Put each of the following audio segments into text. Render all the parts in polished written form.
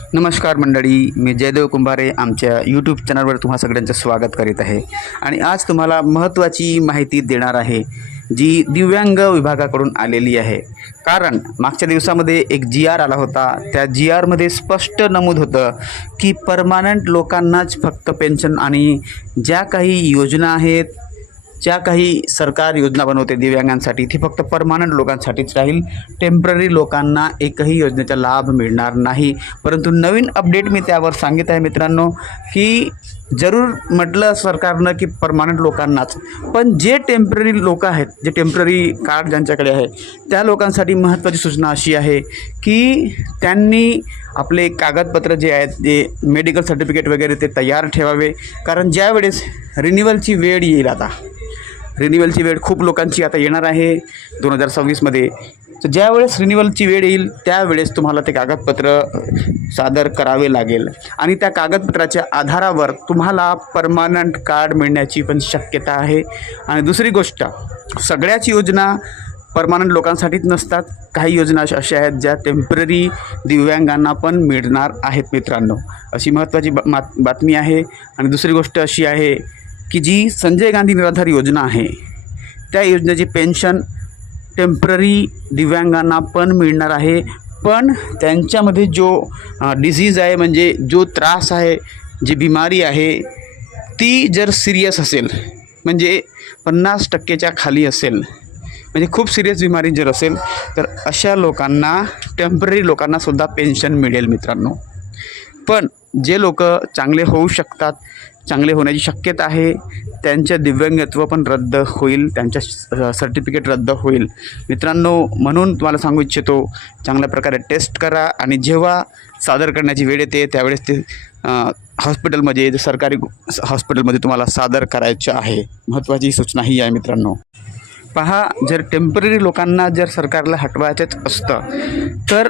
नमस्कार मंडळी, मी जयदेव कुंभारे आमच्या यूट्यूब चॅनलवर तुम्हा सगळ्यांचं स्वागत करीत आहे आणि आज तुम्हाला महत्त्वाची माहिती देणार आहे जी दिव्यांग विभागाकडून आलेली आहे। कारण मागच्या दिवसामध्ये एक GR आला होता, त्या GRमध्ये स्पष्ट नमूद होतं की परमनंट लोकांनाच फक्त पेन्शन आणि ज्या काही योजना आहेत, ज्या काही सरकार योजना बनवते दिव्यांगांसाठी ती फक्त परमनंट लोकांसाठीच राहील। टेम्पररी लोकांना एकही योजनेचा लाभ मिळणार नाही। परंतु नवीन अपडेट मी त्यावर सांगित आहे मित्रांनो की जरूर म्हटलं सरकारनं की परमनंट लोकांनाच, पण जे टेम्पररी लोक आहेत, जे टेम्पररी कार्ड ज्यांच्याकडे आहे त्या लोकांसाठी महत्त्वाची सूचना अशी आहे की त्यांनी आपले कागदपत्र जे आहेत, जे मेडिकल सर्टिफिकेट वगैरे ते तयार ठेवावे। कारण ज्यावेळेस रिन्युअलची वेळ येईल, आता रिन्युअलची वेळ खूप लोकांची आता येणार आहे 2026मध्ये, तर ज्यावेळेस रिन्युअलची वेळ येईल त्यावेळेस तुम्हाला ते कागदपत्र सादर करावे लागेल आणि त्या कागदपत्राच्या आधारावर तुम्हाला परमनंट कार्ड मिळण्याची पण शक्यता आहे। आणि दुसरी गोष्ट, सगळ्याच योजना परमनंट लोकांसाठीच नसतात, काही योजना अशा आहेत ज्या टेम्पररी दिव्यांगांना पण मिळणार आहेत मित्रांनो, अशी महत्त्वाची बातमी आहे। आणि दुसरी गोष्ट अशी आहे की जी संजय गांधी निराधार योजना आहे त्या योजनेची पेन्शन टेम्पररी दिव्यांगांना पण मिळणार आहे, पण त्यांच्यामध्ये जो डिसीज आहे, म्हणजे जो त्रास आहे, जी बिमारी आहे ती जर सिरियस असेल, म्हणजे 50%च्या खाली असेल, म्हणजे खूप सिरियस बिमारी जर असेल तर अशा लोकांना, टेम्पररी लोकांनासुद्धा पेन्शन मिळेल मित्रांनो। पण जे लोक चांगले होऊ शकतात, चांगले होण्याची शक्यता आहे, त्यांचे दिव्यांगत्व पण रद्द होईल, त्यांच्या सर्टिफिकेट रद्द होईल मित्रांनो। म्हणून तुम्हाला सांगू इच्छितो, चांगल्या प्रकारे टेस्ट करा आणि जेव्हा सादर करण्याची वेळ येते त्यावेळेस ते हॉस्पिटलमध्ये, सरकारी हॉस्पिटलमध्ये तुम्हाला सादर करायचं आहे। महत्त्वाची सूचना ही आहे मित्रांनो। पहा, जर टेम्पररी लोकांना जर सरकारला हटवायचंच असतं तर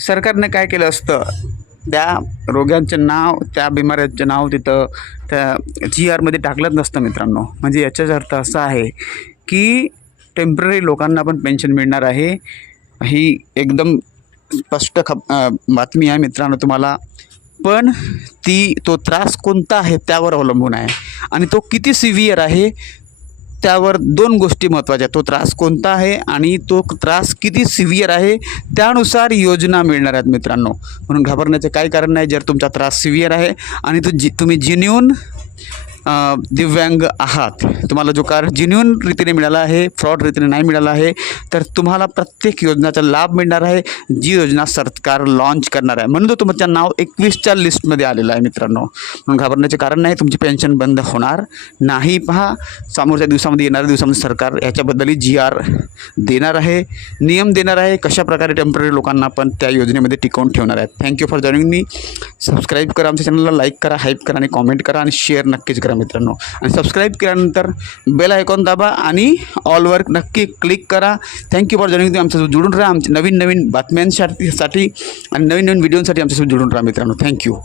सरकारने काय केलं असतं, त्या रोग्यांचं नाव, त्या बिमाऱ्यांचं नाव तिथं त्या GRमध्ये टाकलंच नसतं मित्रांनो। म्हणजे याचाच अर्थ असा आहे की टेम्पररी लोकांना पण पेन्शन मिळणार आहे, ही एकदम स्पष्ट बातमी आहे मित्रांनो तुम्हाला। पण तो त्रास कोणता आहे त्यावर अवलंबून आहे आणि तो किती सिव्हिअर आहे त्यावर दोन गोष्टी महत्त्वाच्या, तो त्रास कोणता आहे आणि तो त्रास किती सिव्हिअर आहे त्यानुसार योजना मिळणार आहेत मित्रांनो। म्हणून घाबरण्याचे काही कारण नाही। जर तुमचा त्रास सिव्हिअर आहे आणि तुम्ही जेन्युइन दिव्यांग आहात, तुम्हाला जो कार्ड जेन्युइन रीतीने मिळाला आहे, फ्रॉड रीतीने नाही मिळाला आहे, तर तुम्हाला प्रत्येक योजनाचा लाभ मिळणार आहे, जी योजना सरकार लॉन्च करणार आहे। म्हणून तो तुमचं नाव 21च्या लिस्टमध्ये आलेलं आहे मित्रांनो। म्हणून घाबरण्याचे कारण नाही, तुमची पेन्शन बंद होणार नाही। पहा, समोरच्या दिवसामध्ये, येणाऱ्या दिवसामध्ये सरकार याच्याबद्दल GR देणार आहे, नियम देणार आहे, कशा प्रकारे टेम्पररी लोकांना पण त्या योजनेमध्ये टिकवून ठेवणार आहेत। Thank you for joining me. Subscribe करा आमच्या चॅनलला, लाईक करा, हाईप करा आणि कॉमेंट करा आणि शेअर नक्कीच करा मित्रांनो। आणि सबस्क्राईब केल्यानंतर बेल आयकॉन दाबा आणि ऑलवर नक्की क्लिक करा। Thank you for joining. आमच्यासोबत जुळून राहा, आमच्या नवीन बातम्यांसाठी आणि नवीन व्हिडिओसाठी आमच्यासोबत जुळून राहा मित्रांनो। थँक्यू।